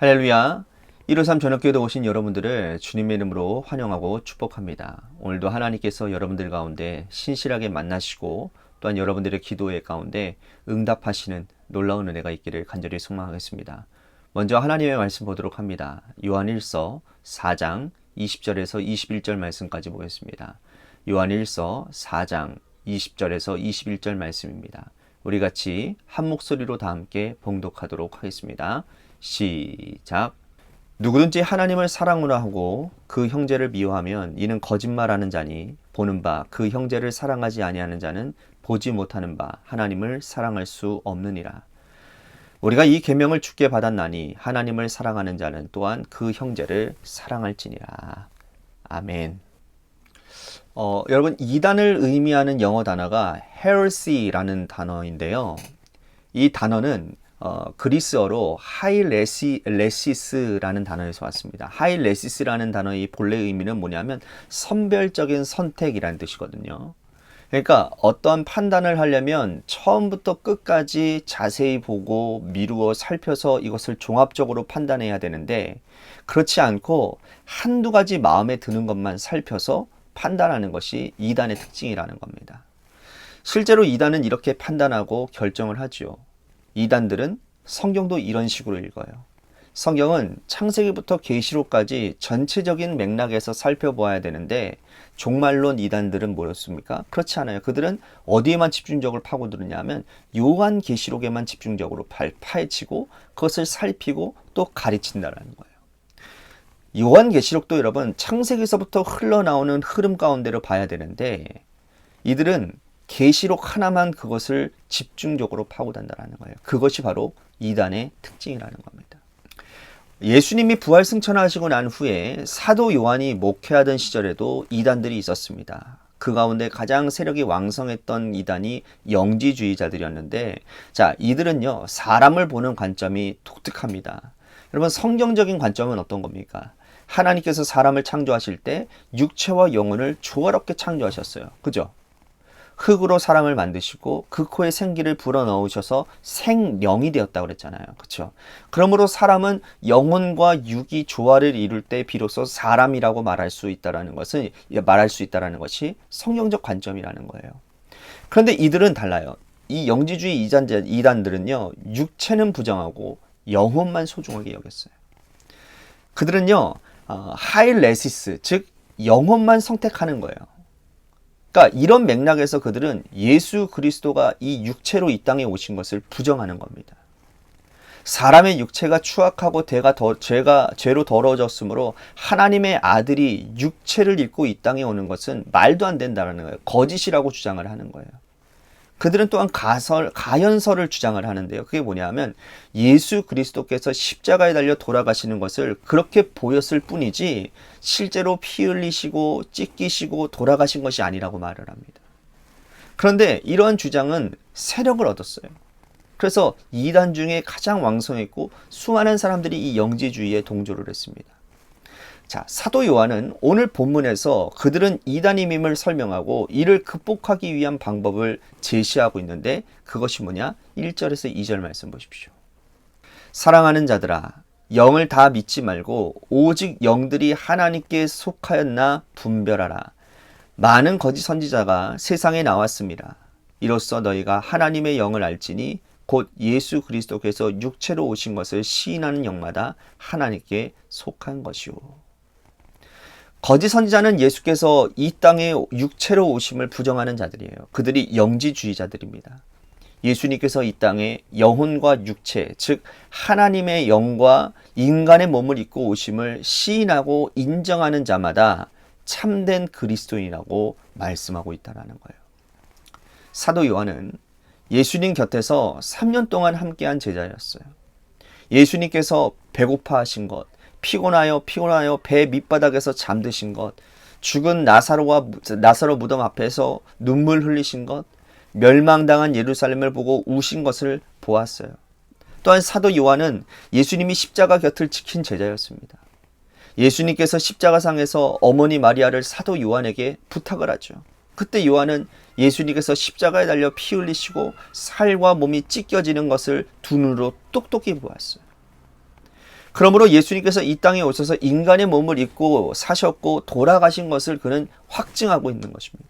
할렐루야. 153 저녁교회에 오신 여러분들을 주님의 이름으로 환영하고 축복합니다. 오늘도 하나님께서 여러분들 가운데 신실하게 만나시고 또한 여러분들의 기도의 가운데 응답하시는 놀라운 은혜가 있기를 간절히 소망하겠습니다. 먼저 하나님의 말씀 보도록 합니다. 요한 1서 4장 20절에서 21절 말씀까지 보겠습니다. 요한 1서 4장 20절에서 21절 말씀입니다. 우리 같이 한 목소리로 다 함께 봉독하도록 하겠습니다. 시작. 누구든지 하나님을 사랑으로 하고 그 형제를 미워하면 이는 거짓말하는 자니 보는 바 그 형제를 사랑하지 아니하는 자는 보지 못하는 바 하나님을 사랑할 수 없느니라. 우리가 이 계명을 주께 받았나니 하나님을 사랑하는 자는 또한 그 형제를 사랑할지니라. 아멘. 여러분, 이단을 의미하는 영어 단어가 heresy라는 단어인데요. 이 단어는 그리스어로 하이레시스라는 단어에서 왔습니다. 하이레시스라는 단어의 본래 의미는 뭐냐면 선별적인 선택이라는 뜻이거든요. 그러니까 어떠한 판단을 하려면 처음부터 끝까지 자세히 보고 미루어 살펴서 이것을 종합적으로 판단해야 되는데, 그렇지 않고 한두 가지 마음에 드는 것만 살펴서 판단하는 것이 이단의 특징이라는 겁니다. 실제로 이단은 이렇게 판단하고 결정을 하죠. 이단들은 성경도 이런 식으로 읽어요. 성경은 창세기부터 계시록까지 전체적인 맥락에서 살펴보아야 되는데, 종말론 이단들은 뭐였습니까? 그렇지 않아요. 그들은 어디에만 집중적으로 파고드느냐면 요한 계시록에만 집중적으로 파헤치고 그것을 살피고 또 가르친다라는 거예요. 요한 계시록도 여러분 창세기서부터 흘러나오는 흐름 가운데로 봐야 되는데, 이들은 계시록 하나만 그것을 집중적으로 파고든다는 거예요. 그것이 바로 이단의 특징이라는 겁니다. 예수님이 부활 승천하시고 난 후에 사도 요한이 목회하던 시절에도 이단들이 있었습니다. 그 가운데 가장 세력이 왕성했던 이단이 영지주의자들이었는데, 자, 이들은요, 사람을 보는 관점이 독특합니다. 여러분, 성경적인 관점은 어떤 겁니까? 하나님께서 사람을 창조하실 때 육체와 영혼을 조화롭게 창조하셨어요. 그죠? 흙으로 사람을 만드시고 그 코에 생기를 불어넣으셔서 생명이 되었다고 그랬잖아요. 그렇죠? 그러므로 사람은 영혼과 육이 조화를 이룰 때 비로소 사람이라고 말할 수 있다는 것이 성경적 관점이라는 거예요. 그런데 이들은 달라요. 이 영지주의 이단들은요, 육체는 부정하고 영혼만 소중하게 여겼어요. 그들은요, 하일레시스, 즉 영혼만 선택하는 거예요. 그러니까 이런 맥락에서 그들은 예수 그리스도가 이 육체로 이 땅에 오신 것을 부정하는 겁니다. 사람의 육체가 추악하고 죄로 더러워졌으므로 하나님의 아들이 육체를 입고 이 땅에 오는 것은 말도 안 된다는 거예요. 거짓이라고 주장을 하는 거예요. 그들은 또한 가연설을 주장을 하는데요. 그게 뭐냐면 예수 그리스도께서 십자가에 달려 돌아가시는 것을 그렇게 보였을 뿐이지 실제로 피 흘리시고 찢기시고 돌아가신 것이 아니라고 말을 합니다. 그런데 이러한 주장은 세력을 얻었어요. 그래서 이단 중에 가장 왕성했고 수많은 사람들이 이 영지주의에 동조를 했습니다. 자, 사도 요한은 오늘 본문에서 그들은 이단임임을 설명하고 이를 극복하기 위한 방법을 제시하고 있는데, 그것이 뭐냐? 1절에서 2절 말씀 보십시오. 사랑하는 자들아, 영을 다 믿지 말고 오직 영들이 하나님께 속하였나 분별하라. 많은 거짓 선지자가 세상에 나왔습니다. 이로써 너희가 하나님의 영을 알지니 곧 예수 그리스도께서 육체로 오신 것을 시인하는 영마다 하나님께 속한 것이오. 거짓 선지자는 예수께서 이 땅에 육체로 오심을 부정하는 자들이에요. 그들이 영지주의자들입니다. 예수님께서 이 땅에 영혼과 육체, 즉 하나님의 영과 인간의 몸을 입고 오심을 시인하고 인정하는 자마다 참된 그리스도인이라고 말씀하고 있다는 거예요. 사도 요한은 예수님 곁에서 3년 동안 함께한 제자였어요. 예수님께서 배고파하신 것, 피곤하여 배 밑바닥에서 잠드신 것, 죽은 나사로 무덤 앞에서 눈물 흘리신 것, 멸망당한 예루살렘을 보고 우신 것을 보았어요. 또한 사도 요한은 예수님이 십자가 곁을 지킨 제자였습니다. 예수님께서 십자가상에서 어머니 마리아를 사도 요한에게 부탁을 하죠. 그때 요한은 예수님께서 십자가에 달려 피 흘리시고 살과 몸이 찢겨지는 것을 두 눈으로 똑똑히 보았어요. 그러므로 예수님께서 이 땅에 오셔서 인간의 몸을 입고 사셨고 돌아가신 것을 그는 확증하고 있는 것입니다.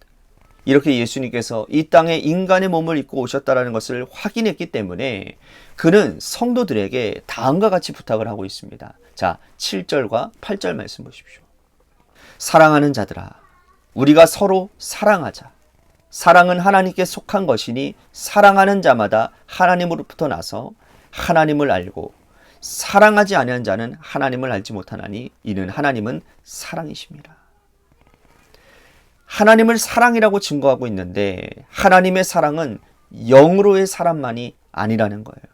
이렇게 예수님께서 이 땅에 인간의 몸을 입고 오셨다는 것을 확인했기 때문에 그는 성도들에게 다음과 같이 부탁을 하고 있습니다. 자, 7절과 8절 말씀 보십시오. 사랑하는 자들아, 우리가 서로 사랑하자. 사랑은 하나님께 속한 것이니 사랑하는 자마다 하나님으로부터 나서 하나님을 알고 사랑하지 아니한 자는 하나님을 알지 못하나니 이는 하나님은 사랑이십니다. 하나님을 사랑이라고 증거하고 있는데 하나님의 사랑은 영으로의 사랑만이 아니라는 거예요.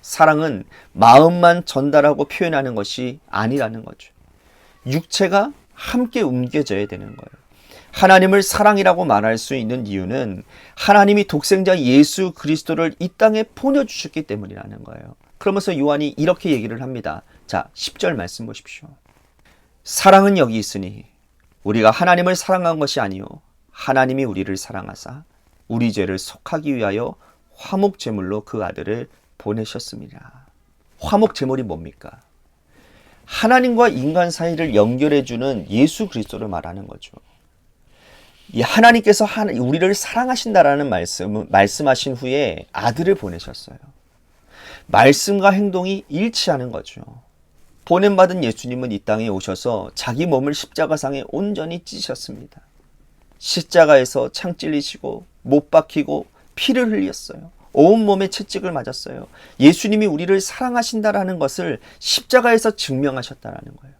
사랑은 마음만 전달하고 표현하는 것이 아니라는 거죠. 육체가 함께 옮겨져야 되는 거예요. 하나님을 사랑이라고 말할 수 있는 이유는 하나님이 독생자 예수 그리스도를 이 땅에 보내주셨기 때문이라는 거예요. 그러면서 요한이 이렇게 얘기를 합니다. 자, 10절 말씀 보십시오. 사랑은 여기 있으니 우리가 하나님을 사랑한 것이 아니요 하나님이 우리를 사랑하사 우리 죄를 속하기 위하여 화목 제물로 그 아들을 보내셨습니다. 화목 제물이 뭡니까? 하나님과 인간 사이를 연결해주는 예수 그리스도를 말하는 거죠. 이 하나님께서 우리를 사랑하신다라는 말씀하신 후에 아들을 보내셨어요. 말씀과 행동이 일치하는 거죠. 보냄받은 예수님은 이 땅에 오셔서 자기 몸을 십자가상에 온전히 찢으셨습니다. 십자가에서 창 찔리시고 못 박히고 피를 흘렸어요. 온몸에 채찍을 맞았어요. 예수님이 우리를 사랑하신다라는 것을 십자가에서 증명하셨다라는 거예요.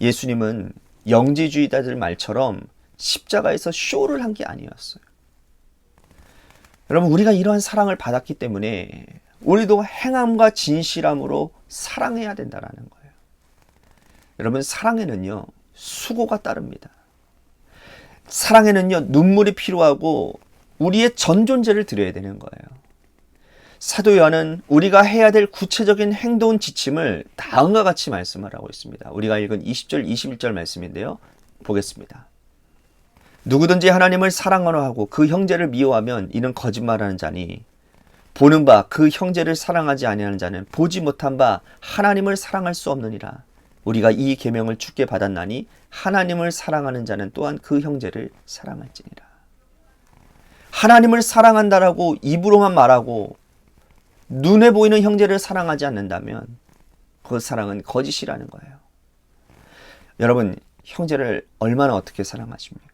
예수님은 영지주의자들 말처럼 십자가에서 쇼를 한 게 아니었어요. 여러분, 우리가 이러한 사랑을 받았기 때문에 우리도 행함과 진실함으로 사랑해야 된다라는 거예요. 여러분, 사랑에는요 수고가 따릅니다. 사랑에는요 눈물이 필요하고 우리의 전 존재를 드려야 되는 거예요. 사도 요한은 우리가 해야 될 구체적인 행동 지침을 다음과 같이 말씀을 하고 있습니다. 우리가 읽은 20절 21절 말씀인데요, 보겠습니다. 누구든지 하나님을 사랑하려 하고 그 형제를 미워하면 이는 거짓말하는 자니 보는 바 그 형제를 사랑하지 아니하는 자는 보지 못한 바 하나님을 사랑할 수 없느니라. 우리가 이 계명을 주께 받았나니 하나님을 사랑하는 자는 또한 그 형제를 사랑할지니라. 하나님을 사랑한다라고 입으로만 말하고 눈에 보이는 형제를 사랑하지 않는다면 그 사랑은 거짓이라는 거예요. 여러분, 형제를 얼마나 어떻게 사랑하십니까?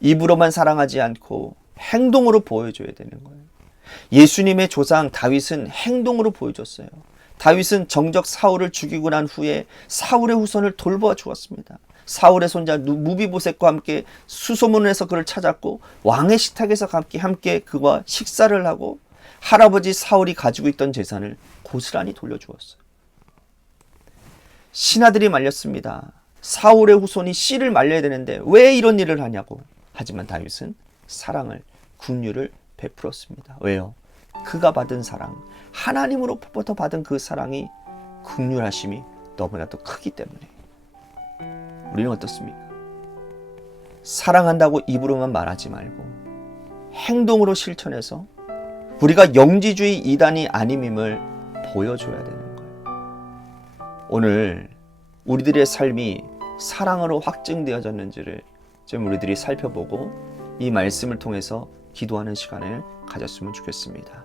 입으로만 사랑하지 않고 행동으로 보여줘야 되는 거예요. 예수님의 조상 다윗은 행동으로 보여줬어요. 다윗은 정적 사울을 죽이고 난 후에 사울의 후손을 돌보아 주었습니다. 사울의 손자 무비보셋과 함께 수소문에서 그를 찾았고 왕의 식탁에서 함께 그와 식사를 하고 할아버지 사울이 가지고 있던 재산을 고스란히 돌려주었어요. 신하들이 말렸습니다. 사울의 후손이 씨를 말려야 되는데 왜 이런 일을 하냐고. 하지만 다윗은 사랑을, 긍휼을 베풀었습니다. 왜요? 그가 받은 사랑, 하나님으로부터 받은 그 사랑이 긍휼하심이 너무나도 크기 때문에. 우리는 어떻습니까? 사랑한다고 입으로만 말하지 말고 행동으로 실천해서 우리가 영지주의 이단이 아님임을 보여줘야 되는 거예요. 오늘 우리들의 삶이 사랑으로 확증되어졌는지를 좀 우리들이 살펴보고 이 말씀을 통해서 기도하는 시간을 가졌으면 좋겠습니다.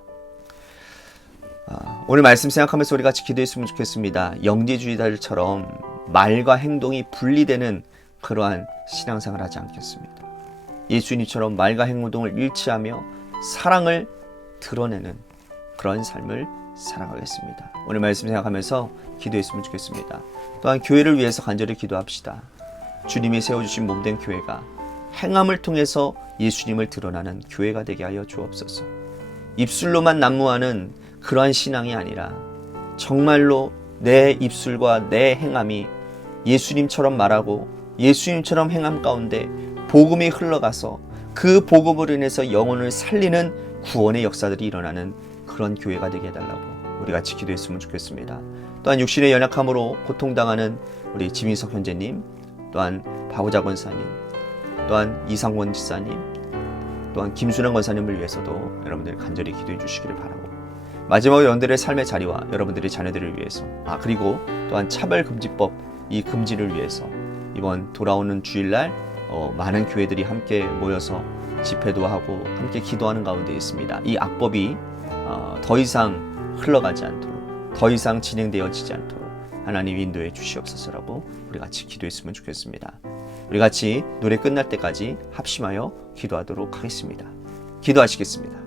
오늘 말씀 생각하면서 우리 같이 기도했으면 좋겠습니다. 영지주의자들처럼 말과 행동이 분리되는 그러한 신앙생활을 하지 않겠습니다. 예수님처럼 말과 행동을 일치하며 사랑을 드러내는 그런 삶을 살아가겠습니다. 오늘 말씀 생각하면서 기도했으면 좋겠습니다. 또한 교회를 위해서 간절히 기도합시다. 주님이 세워주신 몸된 교회가 행함을 통해서 예수님을 드러나는 교회가 되게 하여 주옵소서. 입술로만 난무하는 그러한 신앙이 아니라 정말로 내 입술과 내 행함이 예수님처럼 말하고 예수님처럼 행함 가운데 복음이 흘러가서 그 복음으로 인해서 영혼을 살리는 구원의 역사들이 일어나는 그런 교회가 되게 해달라고 우리 같이 기도했으면 좋겠습니다. 또한 육신의 연약함으로 고통당하는 우리 지민석 형제님, 또한 박우자 권사님, 또한 이상권 지사님, 또한 김순환 권사님을 위해서도 여러분들 간절히 기도해 주시기를 바라고, 마지막으로 여러분들의 삶의 자리와 여러분들의 자녀들을 위해서, 그리고 또한 차별금지법 이 금지를 위해서 이번 돌아오는 주일날 많은 교회들이 함께 모여서 집회도 하고 함께 기도하는 가운데 있습니다. 이 악법이 더 이상 흘러가지 않도록, 더 이상 진행되어지지 않도록 하나님 인도해 주시옵소서라고 우리 같이 기도했으면 좋겠습니다. 우리 같이 노래 끝날 때까지 합심하여 기도하도록 하겠습니다. 기도하시겠습니다.